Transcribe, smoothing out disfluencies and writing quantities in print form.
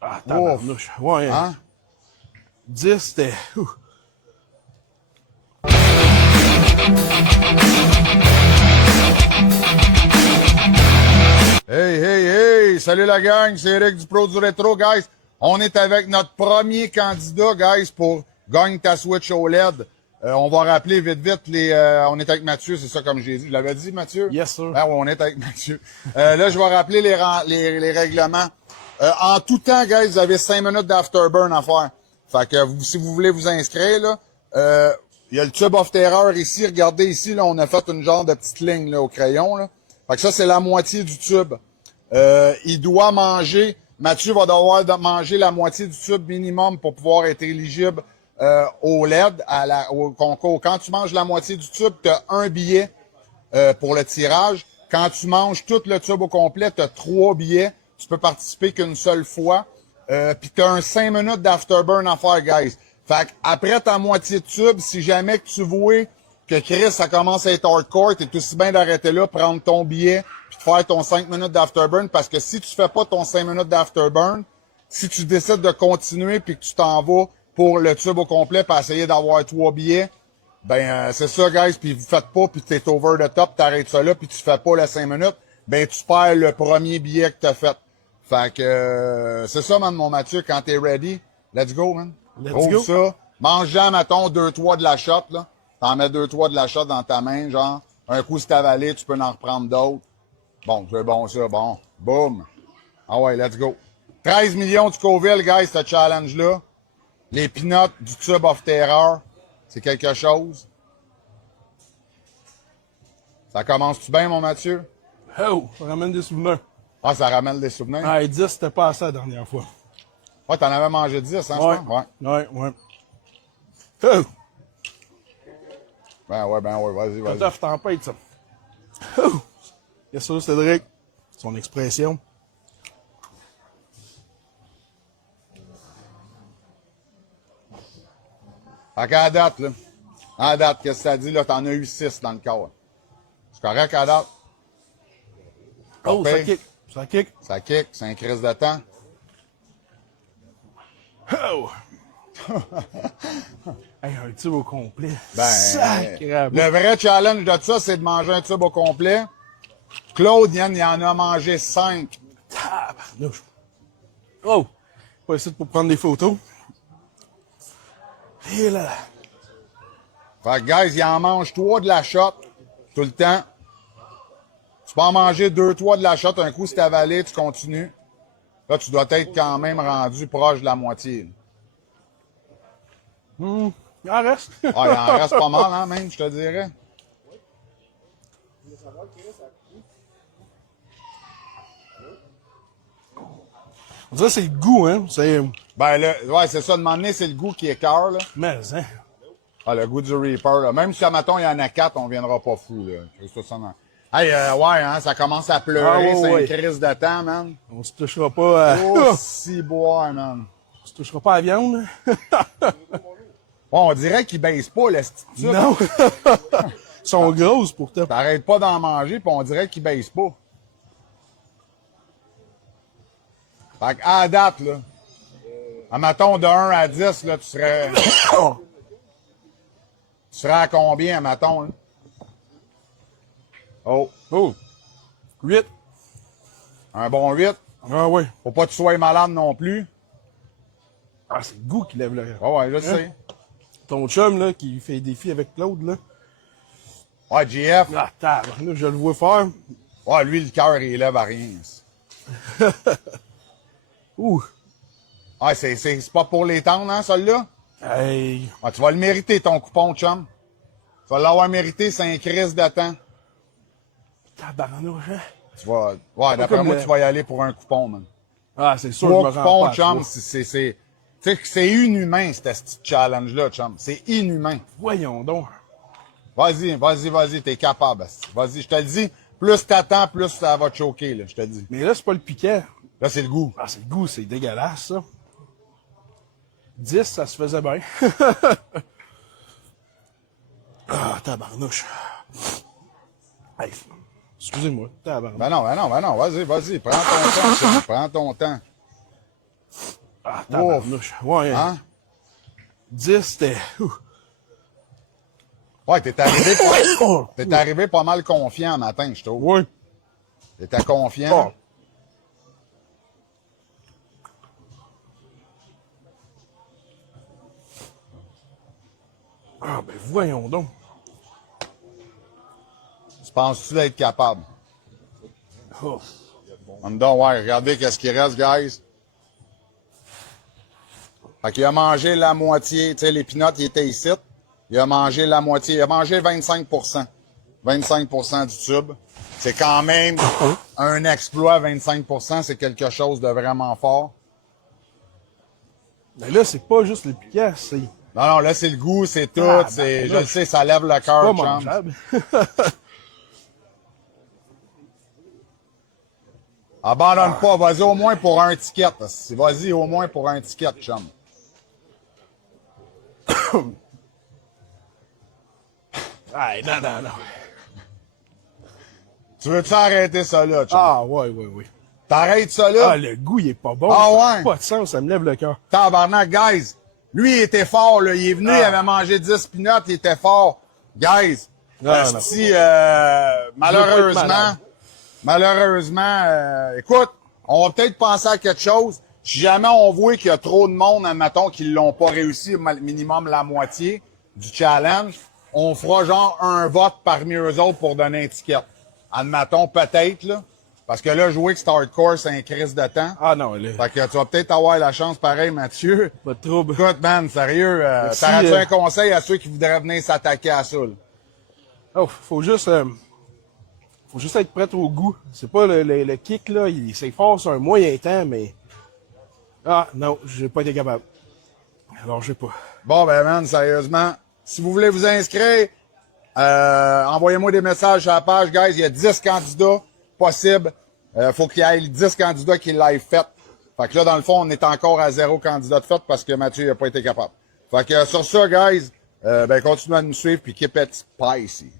Ah, tabarnouche. Ouais. Hein? 10, c'était... Hey, hey, hey! Salut la gang, c'est Eric du Pro du Rétro, guys. On est avec notre premier candidat, guys, pour Gagne ta Switch OLED. On va rappeler vite les... on est avec Mathieu, c'est ça comme j'ai dit. Je l'avais dit, Mathieu? Yes, sir. Ben ouais, on est avec Mathieu. Là, je vais rappeler les règlements. En tout temps, guys, vous avez 5 minutes d'afterburn à faire. Fait que si vous voulez vous inscrire, là, il y a le Tube of Terror ici. Regardez ici, là, on a fait une genre de petite ligne là, au crayon. Là. Fait que ça, c'est la moitié du tube. Il doit manger... Mathieu va devoir manger la moitié du tube minimum pour pouvoir être éligible au LED, au concours. Quand tu manges la moitié du tube, tu as un billet pour le tirage. Quand tu manges tout le tube au complet, tu as 3 billets. Tu peux participer qu'une seule fois. Puis tu as un 5 minutes d'afterburn à faire, guys. Fait après ta moitié de tube, si jamais que tu vois que Chris, ça commence à être hardcore, t'es aussi bien d'arrêter là, prendre ton billet, puis de faire ton 5 minutes d'afterburn, parce que si tu fais pas ton 5 minutes d'afterburn, si tu décides de continuer puis que tu t'en vas pour le tube au complet pour essayer d'avoir 3 billets, ben c'est ça, guys, puis vous faites pas, puis t'es over the top, t'arrêtes ça là, puis tu fais pas les 5 minutes, ben tu perds le premier billet que t'as fait. Fait que c'est ça, man, mon Mathieu, quand t'es ready, let's go, man. Let's go. Ça, mange-en, mettons, 2-3 de la shot, là. T'en mets 2-3 de la shot dans ta main, genre. Un coup, c'est avalé, tu peux en reprendre d'autres. Bon, c'est bon, ça, bon. Boum. Ah ouais, let's go. 13 millions du Coville, guys, ce challenge-là. Les peanuts du Tube of Terror. C'est quelque chose. Ça commence-tu bien, mon Mathieu? Oh, ça ramène des souvenirs. Ah, ça ramène des souvenirs? Ah, 10, c'était pas assez la dernière fois. Ouais, t'en avais mangé 10, hein, je pense? Ouais. Ouais. Oh! Ben ouais, vas-y. Tough tempête, ça. Oh! Yes, sûr, Cédric. Son expression. Fait qu'à date, là. À date, qu'est-ce que ça dit, là? T'en as eu 6 dans le corps. C'est correct à date? Oh, Pas ça pire. kick. Ça kick. Ça kick, c'est un crise de temps. Oh! Hey, un tube au complet. Ben, Sacrable. le vrai challenge de ça, c'est de manger un tube au complet. Claude, il en a mangé 5. Tabarnouche. Oh! Pas ici pour prendre des photos. Et là. Fait que, guys, il en mange 3 de la shot, tout le temps. Tu peux en manger 2-3 de la shot, un coup, c'est avalé, tu continues. Là, tu dois être quand même rendu proche de la moitié. Il en reste. Ah, il en reste pas mal, hein, même, je te dirais. On dirait que c'est le goût, hein. C'est... Ben, ouais, c'est ça, de m'emmener, c'est le goût qui est cœur, là. Mais, hein. Ah, le goût du Reaper, là. Même si, mettons, il y en a 4, on viendra pas fou, là. Hey, ouais, hein, ça commence à pleurer, Ah, ouais, c'est ouais. une crise de temps, man. On se touchera pas à... Oh, si boire, man. On se touchera pas à la viande. Bon, on dirait qu'ils baissent pas, le style. Non. Ils sont grosses pourtant. T'arrêtes pas d'en manger, puis on dirait qu'ils baissent pas. Fait qu'à date, là, admettons de 1 à 10, là, tu serais à combien, admettons, là? Oh, 8. un bon 8. Ah ouais. Faut pas que tu sois malade non plus. Ah, c'est le goût qui lève le... Ah ouais, je sais. Ton chum, là, qui fait des défis avec Claude, là. Ouais, GF. Ah, tabarnouche, je le vois faire. Ouais, lui, le cœur, il lève à rien. Ouh. Ah, c'est pas pour les tendre, hein, celui-là? Hey. Ah, tu vas le mériter, ton coupon, chum. Tu vas l'avoir mérité, c'est un crise de temps. Tabarnouche, hein. Tu vas... Ouais, d'après comme moi, le- tu vas y aller pour un coupon, man. Ah, c'est sûr, 3 je me rends coupons, pas à chum, trois. c'est inhumain, ce petit challenge-là, chum. C'est inhumain. Voyons donc. Vas-y, t'es capable. asti. Vas-y, je te le dis, plus t'attends, plus ça va te choquer, là, je te le dis. Mais là, c'est pas le piquant. Là, c'est le goût. Ah, c'est le goût, c'est dégueulasse, ça. 10, ça se faisait bien. Ah, tabarnouche. Hey, Excusez-moi. Tabarnak. Ben non. Vas-y. Prends ton temps, Chum. Prends ton temps. Ah, tabarnouche. Ouais. Hein? 10, c'était... Ouh. Ouais, t'es arrivé pas mal confiant matin, je trouve. Ouais. T'étais confiant. Oh. Ah, ben voyons donc. Tu penses-tu d'être capable? Oh. Donc, ouais, regardez qu'est-ce qui reste, guys. Fait qu'il a mangé la moitié, tu sais, les peanuts, il était ici. Il a mangé la moitié, il a mangé 25%. 25% du tube. C'est quand même un exploit, 25%, c'est quelque chose de vraiment fort. Mais là, c'est pas juste le piquant, c'est Non, là, c'est le goût, c'est tout, Ah, c'est, ben, je là, le sais, ça lève le pas cœur, chum. mangeable. Abandonne pas, vas-y au moins pour un ticket. Vas-y au moins pour un ticket, chum. Ah, non. Tu veux-tu arrêter ça là, chum? Ah, ouais. T'arrêtes ça là? Ah, le goût, il est pas bon. Ah, Ça ouais? a pas de sens, ça me lève le cœur. Tabarnak, guys. Lui, il était fort, là. Il est venu, il avait mangé 10 peanuts, il était fort. Guys, Non. si, malade. malheureusement, écoute, on va peut-être penser à quelque chose. Si jamais on voit qu'il y a trop de monde, admettons, qui l'ont pas réussi, minimum la moitié du challenge, on fera genre un vote parmi eux autres pour donner un ticket. Admettons, peut-être, là. Parce que là, jouer que c'est hardcore, c'est un crise de temps. Ah, non, là, Fait que tu vas peut-être avoir la chance pareil, Mathieu. pas de trouble. Écoute, man, sérieux, Merci, t'aurais-tu un conseil à ceux qui voudraient venir s'attaquer à ça, là? Oh, faut juste être prêt au goût. C'est pas le kick, là, c'est fort sur un moyen temps, mais... Ah, non, j'ai pas été capable. Alors, j'ai pas. Bon, ben, man, sérieusement, si vous voulez vous inscrire, envoyez-moi des messages sur la page, guys. Il y a 10 candidats possibles. Faut qu'il y ait 10 candidats qui l'aient fait. Fait que là, dans le fond, on est encore à 0 candidat de fait parce que Mathieu n'a pas été capable. Fait que sur ça, guys, ben, continuez à nous suivre puis keep it spicy.